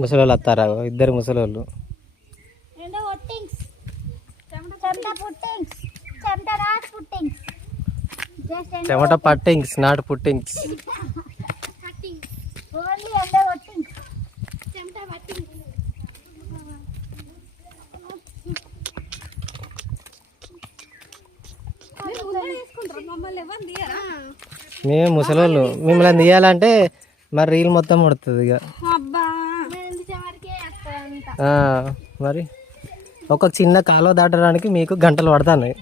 ముసలి వాళ్ళు వస్తారా? ఇద్దరు ముసలి వాళ్ళు. చెమట పట్టింగ్స్ నాట్ పుట్టింగ్స్. మేము ముసలి వాళ్ళు మిమ్మల్ని తీయాలంటే మరి రీల్ మొత్తం పడుతుంది ఇక. మరి ఒక చిన్న కాలువ దాటడానికి మీకు గంటలు పడతాయి.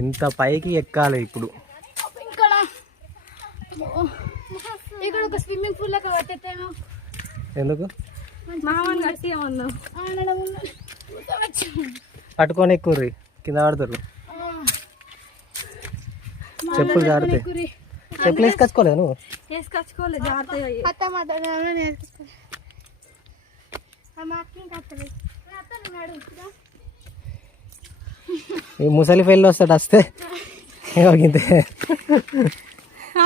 ఇంత పైకి ఎక్కాలి ఇప్పుడు. ఇక్కడ ఒక స్విమ్మింగ్ పూల్ లెక్క కట్టేమో. ఎందుకు పట్టుకొని ఎక్కుర్రి, కింద పడతారు. చెప్పులు జారుతాయి. చెప్పులు వేసుకొచ్చుకోలేదు నువ్వు? ఈ ముసలి పెళ్ళి వస్తాడు వస్తే ఇంతే.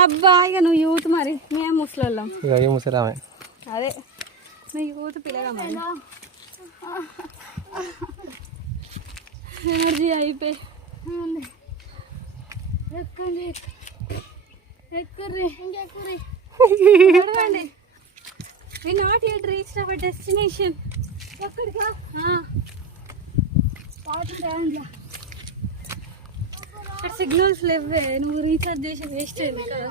అబ్బా ఇక నువ్వు యూత్ మరి మేము ముసలోళ్ళం. ఇక ముసలామే అదే నువ్వు యూత్ పిల్లగా మరి ఎనర్జీ అయిపోయి ఎక్కండి ఎక్కర్రి ఇంకెక్కర్రి నడవండి. We not yet reached our destination. ఎక్కడికా? అక్కడ సిగ్నల్స్ లేవే, నువ్వు రీఛార్జ్ చేసి వేస్ట్ అయింది కదా.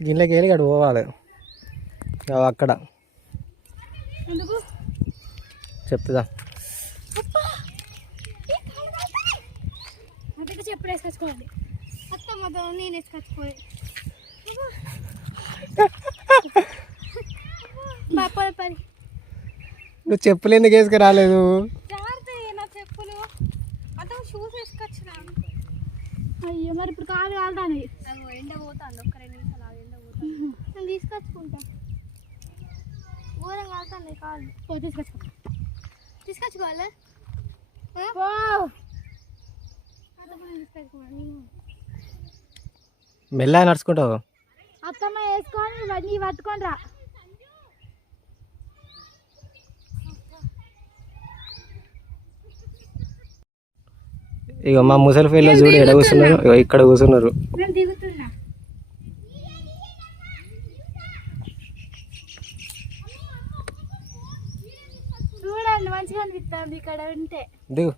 గిన్నెకి వెళ్ళి అక్కడ పోవాలి. అక్కడ ఎందుకు చెప్తుందా? అక్కడ చెప్పులు వేసుకొచ్చుకోవాలి. అత్తమ్మ నేను వేసుకొచ్చుకోవాలి. నువ్వు చెప్పులు ఎందుకు వేసుకు రాలేదు? నా చెప్పులు అతను షూస్ వేసుకొచ్చిన. అయ్యో మరి ఇప్పుడు కాలు కాలుతాను. ఎండ పోతాను. ఒక్క 2 నిమిషాలు ఎండ పోతాను. నేను తీసుకొచ్చుకుంటా. ఘోరం కాలుతాను కాళ్ళు. తీసుకొచ్చుకోవాలి. మెల్లగా నడుచుకుంటావు. అత్తమ్మ వేసుకొని నీ పట్టుకొని రా. ఇక మా ముసలి ఫీల్డ్ చూడు ఎక్కడ కూర్చున్నారు. ఇక్కడ కూర్చున్నారు. చూడండి మంచిగా అనిపిస్తుంది ఇక్కడ ఉంటే. దిగు,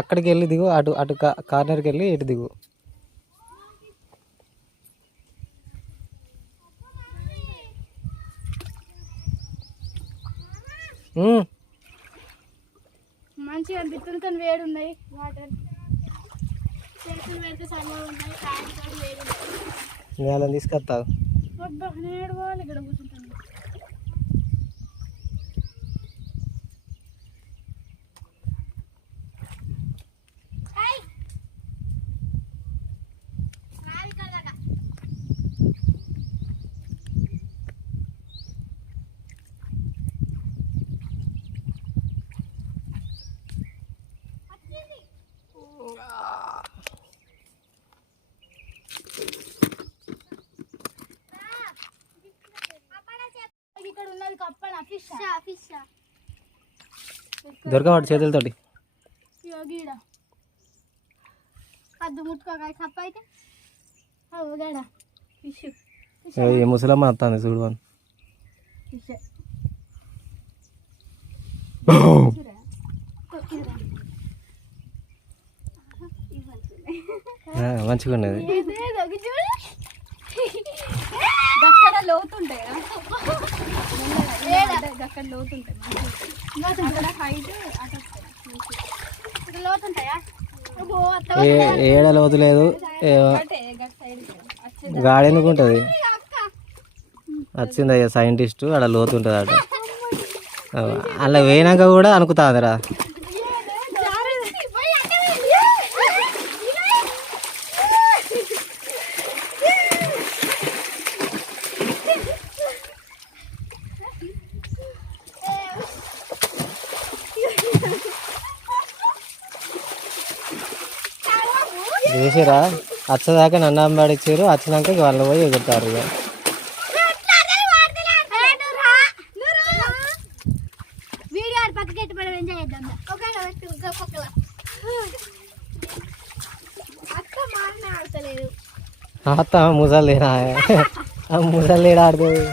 అక్కడికి వెళ్ళి దిగు. అటు అటు కార్నర్కి వెళ్ళి ఇటు దిగు. మంచిగా అనిపిస్తుంది కానీ వేడి ఉన్నాయి వాటర్. చేతులు పెడితే చల్లగా ఉన్నాయి. సాయంత్రం వేడి ఉన్నాయి. నేను తీసుకొస్తావు. నేడు పోవాలి. ఇక్కడ కూర్చుంటాను. దొరకవాడు చేతులతోటి. అద్దు ముట్టుకోగా కప్ప అయితే ముసలమ్మ వస్తుంది చూడు. మంచిగా ఉన్నది. అక్కడ లోతుంటాయి. అక్కడ లోతుంటాయి. ఏడ లోతు లేదు. గాడి ఎందుకుంటుంది? వచ్చింది అయ్యా సైంటిస్టు. ఆడ లోతు ఉంటుంది అట. అలా పోయినాక కూడా అనుకుతాదిరా. చూసిరా వచ్చేదాకా నన్ను అంబాడిచ్చారు, వచ్చినాక ఇక వాళ్ళు పోయి ఎగురుతారు ఇక. వీడియో పక్కకి ఎట్టి మనం ఎంజాయ్ చేద్దాం. అక్క మారిన ఆడతలేదు. అత్త ముసలేనా ముసలేడా ఆడుతుంది.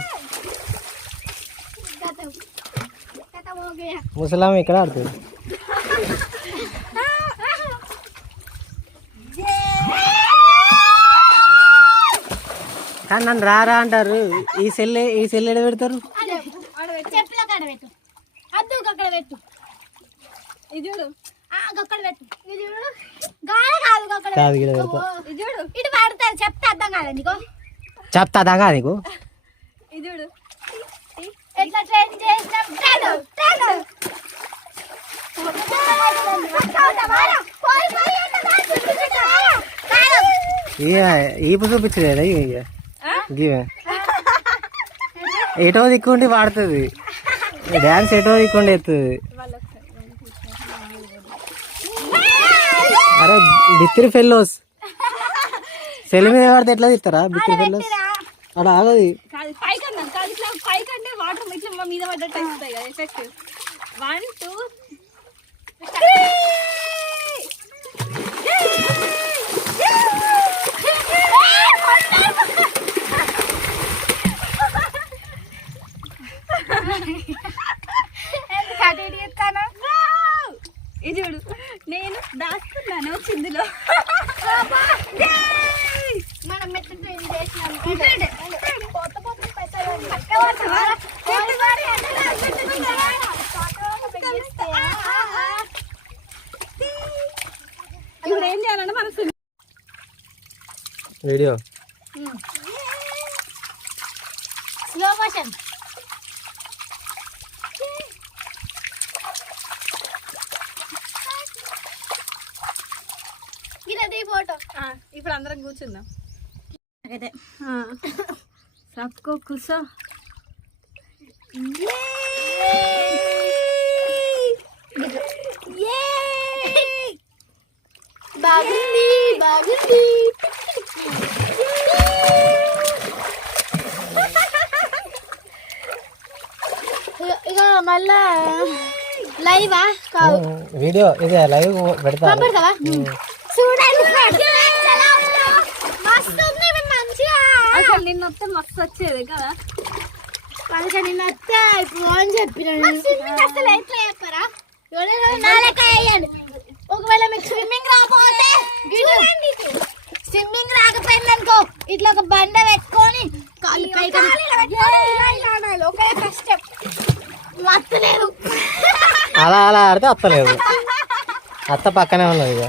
ముసలాం ఇక్కడ ఆడుతుంది. కానీ నన్ను రారా అంటారు. ఈ సెల్ ఎడ పెడతారు. చెప్పుల కాడ పెట్టు, అద్దు అక్కడ పెట్టు. ఇది చూడు అక్కడ పెట్టు. ఇది చూడు గాలి కాదు అక్కడ కాదు ఇక్కడ పెడతా. ఇది చూడు ఇటు పడతారు. చెప్తే అర్థం కాదు నీకు. చెప్తా దాకా నీకు. ఇది చూడు ఎట్లా ట్రైన్ చేసినాం. ఈపు చూపించలేదా ఇక ఎటో దిక్కుండి వాడుతుంది. డ్యాన్స్ ఎటో దిక్కుండి ఎత్తుంది. అరే బిత్తిరి ఫెల్లోస్ సెల్ మీద పడితే ఎట్లా తీస్తారా బిత్తిరి ఫెల్లోస్? అక్కడ ఆగది. పైకంటే వాటర్ ఇట్లా మీద పడ్డట్టు వస్తాయి కదా ఎఫెక్ట్. 1 2 ఇది చూడు నేను దాచుకున్నాను చిందులో. మనం ఇప్పుడు ఏం చేయాలంటే మనం వీడియో స్లో మోషన్. గిరది ఫోటో. ఇప్పుడు అందరం కూర్చుందాం. అయితే సబ్కో ఖుషో. బాగుంది బాగుంది. ఇక మళ్ళా లైవా కాదు వీడియో ఇదే లైవ్ పెడతా. పెడతావా? చూడండి మస్తు ఉంది మంచిగా. అసలు నిన్న వస్తే మస్తు వచ్చేది కదా. వాళ్ళకి నిన్న వస్తే ఇప్పుడు అని చెప్పిన అసలు ఎట్లా చెప్పారా? ఒకవేళ మీకు స్విమ్మింగ్ రాకపోతే స్విమ్మింగ్ రాకపోయిందనుకో ఇట్లా ఒక బండ పెట్టుకొని కష్టం వస్తలేదు. అలా ఆడితే అత్తలేదు. అత్త పక్కనే ఉన్నది ఇక.